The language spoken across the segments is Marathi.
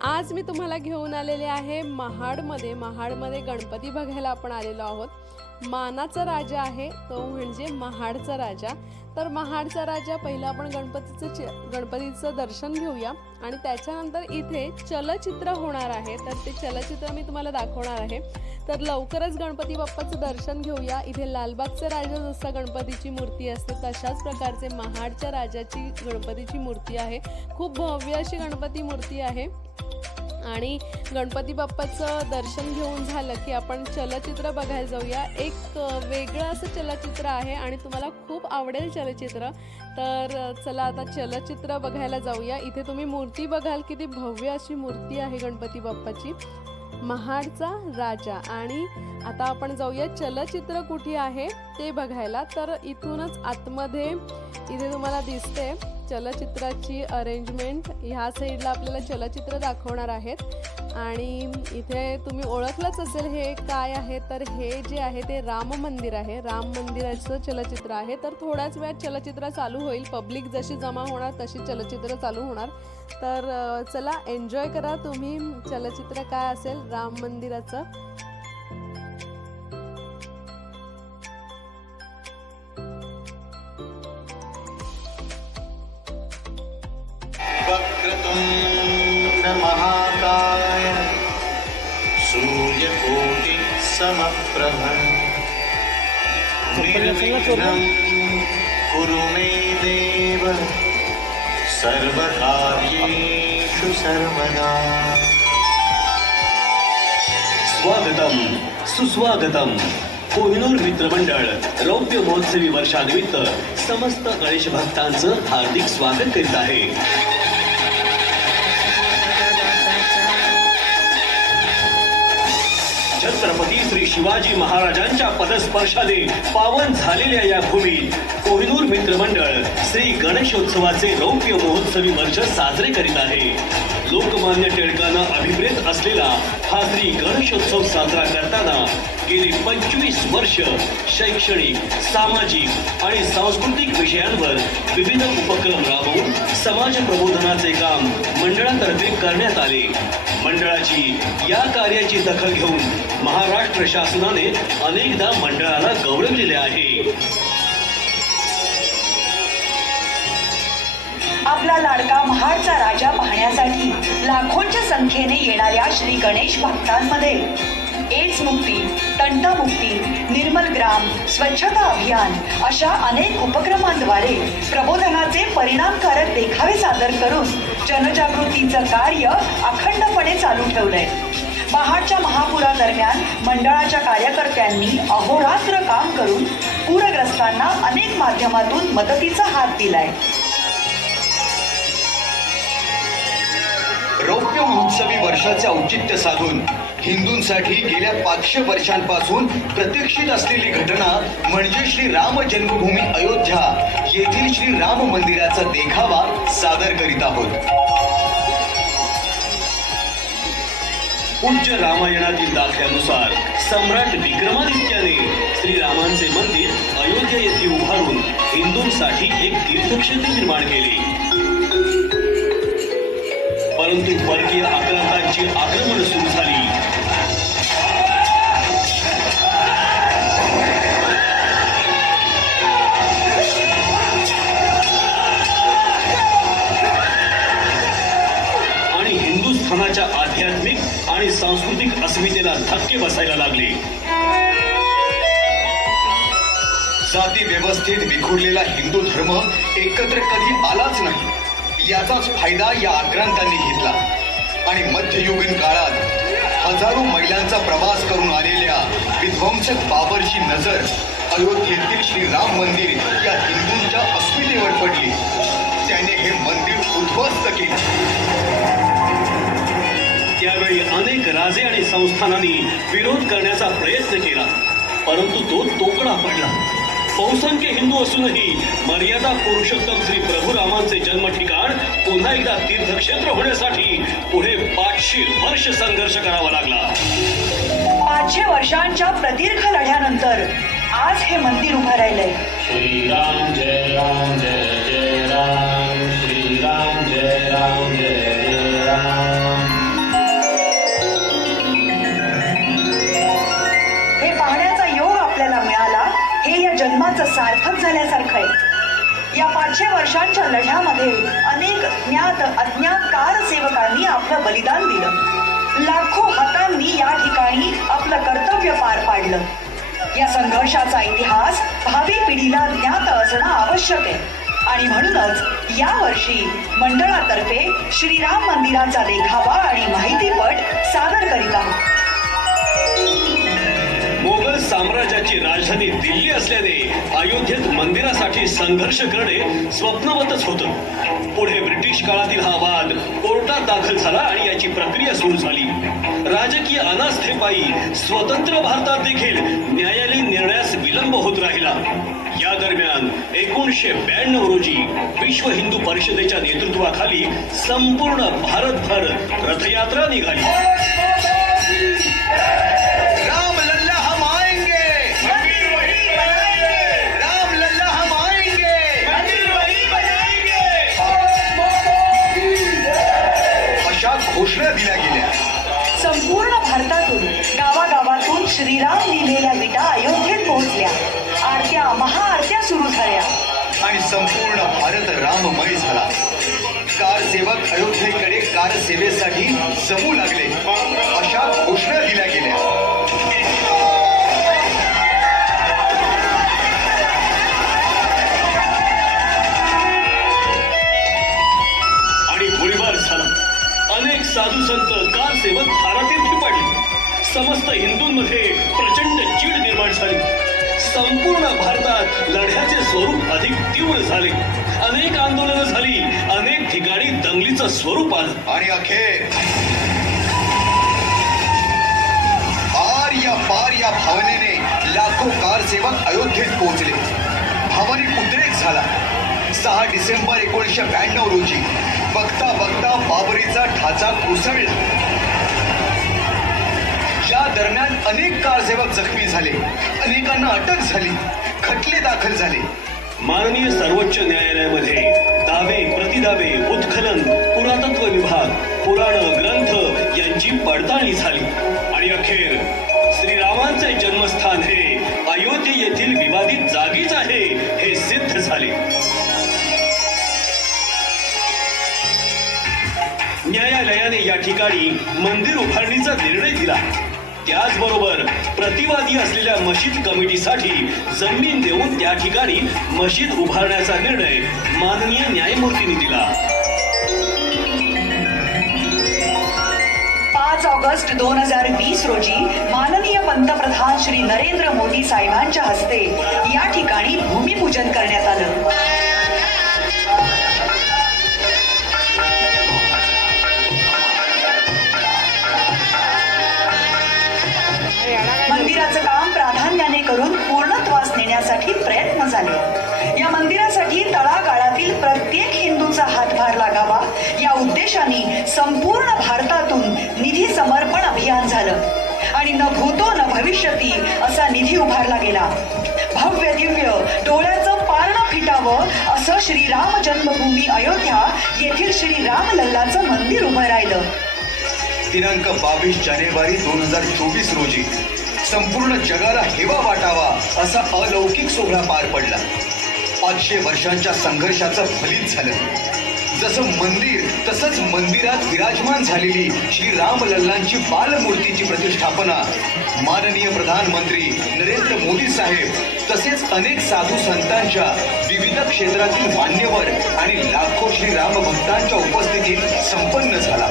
आज मी तुम्हाला घेऊन आलेले आहे महाडमध्ये. महाडमध्ये गणपती बघायला आपण आलेलो आहोत. मानाचा राजा आहे तो म्हणजे महाडचा राजा. तर महाडचा राजा पहिलं आपण गणपतीचं चि गणपतीचं दर्शन घेऊया. आणि त्याच्यानंतर इथे चलचित्र होणार आहे. तर ते चलचित्र मी तुम्हाला दाखवणार आहे. तर लवकरच गणपती बाप्पाचं दर्शन घेऊया. इथे लालबागचा राजा जसा गणपतीची मूर्ती असते तशाच प्रकारचे महाडच्या राजाची गणपतीची मूर्ती आहे. खूप भव्य अशी गणपती मूर्ती आहे. आणि गणपती बाप्पाचं दर्शन घेऊन झालं की आपण चलचित्र बघायला जाऊया. एक वेगळं असं चलचित्र आहे आणि तुम्हाला खूप आवडेल चलचित्र. तर चला आता चलचित्र बघायला जाऊया. इथे तुम्ही मूर्ती बघाल किती भव्य अशी मूर्ती आहे गणपती बाप्पाची. महाडचा राजा. आणि आता आपण जाऊया चलचित्र कुठे आहे ते बघायला. तर इथूनच आतमध्ये इथे तुम्हाला दिसते चलचित्राची अरेंजमेंट ह्या साईडला आपल्याला चलचित्र दाखवणार आहेत. आणि इथे तुम्ही ओळखलंच असेल हे काय आहे तर हे जे आहे ते राम मंदिर आहे. राम मंदिराचं चलचित्र आहे. तर थोड्याच वेळात चलचित्र चालू होईल. पब्लिक जशी जमा होणार तशी चलचित्र चालू होणार. तर चला एन्जॉय करा. तुम्ही चलचित्र काय असेल राम मंदिराचं. समप्रभ निर्विघ्नं कुरु मे देव सर्वकार्येषु सर्वदा स्वागतम सुस्वागतम कोहिनूर मित्रमंडळ रौप्य महोत्सवी वर्षानिमित्त समस्त गणेश भक्तांचं हार्दिक स्वागत करीत आहे शिवाजी महाराजांच्या पदस्पर्शाने पावन झालेल्या या भूमीत कोहिनूर मित्रमंडळ श्री गणेशोत्सवाचे रौप्य महोत्सवी वर्ष साजरे करीत आहे. लोकमान्य टिळकांना अभिप्रेत असलेला हा श्री गणेशोत्सव साजरा करताना गेली पंचवीस वर्ष शैक्षणिक सामाजिक आणि सांस्कृतिक विषयांवर विविध उपक्रम राबवून समाज प्रबोधनाचे काम मंडळातर्फे करण्यात आले. मंडळाची या कार्याची दखल घेऊन महाराष्ट्र शासनाने अनेकदा मंडळाला गौरवलेले आहे. आपला लाडका महाडचा राजा पाहण्यासाठी लाखोंच्या संख्येने येणाऱ्या श्री गणेश भक्तांमध्ये. एड्स मुक्ती तंटामुक्ती निर्मल ग्राम स्वच्छता अभियान अशा अनेक उपक्रमांद्वारे प्रबोधनाचे परिणामकारक देखावे सादर करून जनजागृतीचं कार्य अखंडपणे चालू ठेवलंय. महाडच्या महापुरादरम्यान मंडळाच्या कार्यकर्त्यांनी अहोरात्र काम करून पूरग्रस्तांना अनेक माध्यमातून मदतीचा हात दिलाय. रौप्य महोत्सवी वर्षाचे औचित्य साधून हिंदूंसाठी गेल्या पाचशे वर्षांपासून प्रतीक्षित असलेली घटना म्हणजे श्री राम जन्मभूमी अयोध्या येथील श्री राम मंदिराचा देखावा सादर करीत आहोत. पूज्य रामायणातील दाखल्यानुसार सम्राट विक्रमादित्याने श्रीरामांचे मंदिर अयोध्या येथे उभारून हिंदूंसाठी एक तीर्थक्षेत्र निर्माण केले. परंतु परकीय आक्रांतांची आक्रमण सुरू झाली. आणि हिंदुस्थानाच्या आध्यात्मिक आणि सांस्कृतिक अस्मितेला धक्के बसायला लागले. जाती व्यवस्थेत विखुरलेला हिंदू धर्म एकत्र कधी आलाच नाही. याचाच फायदा या आक्रांतांनी घेतला. आणि मध्ययुगीन काळात हजारो महिलांचा प्रवास करून आलेल्या विध्वंसक बाबरची नजर अयोध्येतील श्री राम मंदिर या हिंदूंच्या अस्मितेवर पडली. त्याने हे मंदिर उद्ध्वस्त केले. त्यावेळी अनेक राजे आणि संस्थानांनी विरोध करण्याचा प्रयत्न केला. परंतु तो तोकडा पडला. बहुसंख्य हिंदू असूनही मर्यादा पुरुषोत्तम श्री प्रभू रामांचे जन्म ठिकाण पुन्हा एकदा तीर्थक्षेत्र होण्यासाठी पुढे पाचशे वर्ष संघर्ष करावा लागला. पाचशे वर्षांच्या प्रदीर्घ लढ्यानंतर आज हे मंदिर उभं राहिलंय. श्रीराम जय राम जय जय राम. श्रीराम जय राम जय जय राम. झाल्यासारखं आहे या पाचशे वर्षांच्या लढ्यामध्ये अनेक ज्ञात अज्ञात कारसेवकांनी आपलं बलिदान दिलं. लाखो हातांनी या ठिकाणी आपलं कर्तव्य पार पाडलं. या संघर्षाचा इतिहास भावी पिढीला ज्ञात असणं आवश्यक आहे. आणि म्हणूनच या वर्षी मंडळातर्फे श्रीराम मंदिराचा देखावा आणि माहितीपट सादर करीत आहोत. साम्राज्याची राजधानी दिल्ली असल्याने अयोध्येत मंदिरासाठी संघर्ष करणे स्वप्नवतच होतं. पुढे ब्रिटिश काळातील हा वाद कोर्टात दाखल झाला आणि याची प्रक्रिया सुरू झाली. राजकीय अनास्थेपायी स्वतंत्र भारतात देखील न्यायालयीन निर्णयास विलंब होत राहिला. या दरम्यान एकोणीसशे ब्याण्णव रोजी विश्व हिंदू परिषदेच्या नेतृत्वाखाली संपूर्ण भारतभर रथयात्रा निघाली. श्रीराम लिहिलेल्या विटा अयोध्येत पोहोचल्या. आरत्या महाआरत्या सुरू झाल्या. आणि संपूर्ण भारत राममय झाला. कारसेवक अयोध्येकडे कारसेवेसाठी जमू लागले. अशा घोषणा दिल्या गेल्या. आणि गोळीबार झाला. अनेक साधू संत कार सेवक धारातीर्थी पडले. समस्त हिंदूंमध्ये प्रचंड चीड निर्माण झाली. संपूर्ण भारतात लढ्याचे स्वरूप अधिक तीव्र झाले. अनेक आंदोलनं झाली अनेक ठिकाणी दंगलीचं स्वरूप आलं. आणि अखेर आर या पार या भावनेने लाखो कारसेवक अयोध्येत पोहोचले. भावनिक उद्रेक झाला. सहा डिसेंबर एकोणीसशे ब्याण्णव रोजी बघता बघता बाबरीचा ठाचा कोसळला. दरम्यान अनेक कारसेवक जखमी झाले. अनेकांना अटक झाली. खटले दाखल झाले. माननीय सर्वोच्च न्यायालयामध्ये दावे प्रतिदावे उत्खनन पुरातत्व विभाग पुराण ग्रंथ यांची पडताळणी झाली. आणि अखेर श्रीरामांचे जन्मस्थान हे अयोध्ये येथील विवादित जागीच आहे हे सिद्ध झाले. न्यायालयाने या ठिकाणी मंदिर उभारणीचा निर्णय दिला. त्याचबरोबर प्रतिवादी असलेल्या मशीद कमिटीसाठी जमीन देऊन त्या ठिकाणी मशीद उभारण्याचा निर्णय माननीय न्यायमूर्तींनी दिला. पाच ऑगस्ट दोन हजार वीस रोजी माननीय पंतप्रधान श्री नरेंद्र मोदी साहेबांच्या हस्ते या ठिकाणी भूमिपूजन करण्यात आलं. हातभार लागावा या उद्देशाने संपूर्ण भारतातून निधी समर्पण अभियान झालं. आणि न भूतो न भविष्यती असा निधी उभारला गेला. भव्य दिव्य डोळ्याचं पारणं फिटावं असं श्रीराम जन्मभूमी अयोध्या येथील श्री राम लल्लाचं मंदिर उभं राहिलं. दिनांक बावीस जानेवारी दोन हजार चोवीस रोजी संपूर्ण जगाला हेवा वाटावा असा अलौकिक सोहळा पार पडला. पाचशे वर्षांच्या संघर्षाचं फलित झालं. जसं मंदिर तसंच मंदिरात विराजमान झालेली श्री रामलल्लांची बालमूर्तीची प्रतिष्ठापना. माननीय प्रधानमंत्री नरेंद्र मोदी साहेब तसेच अनेक साधू संतांच्या विविध क्षेत्रातील मान्यवर आणि लाखो श्री राम भक्तांच्या उपस्थितीत संपन्न झाला.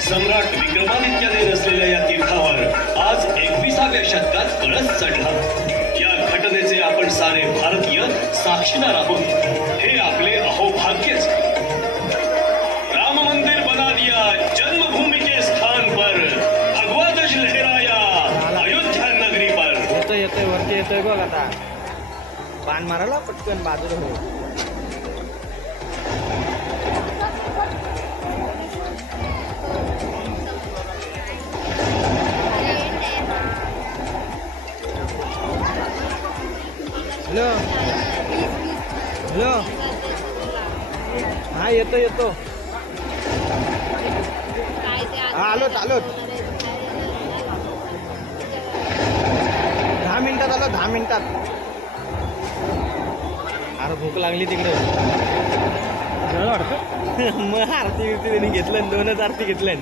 सम्राट शतकात कळस चढला या घटनेचे आपण सारे भारतीय साक्षीदार आहोत. हे आपले अहोभाग्यच. राम मंदिर बना दिया जन्मभूमि के स्थान पर. भगवा ध्वज लहराया अयोध्या नगरी पर. येतोय येतोय वरती येतोय बघ आता. बाण मारायला पटकन बाजूला हो. येतो. आलो आलोत दहा मिनिटात आलो दहा मिनिटात. अरे भूक लागली तिकडे. मग आरती बिरती त्यांनी घेतलं दोनच आरती घेतल्या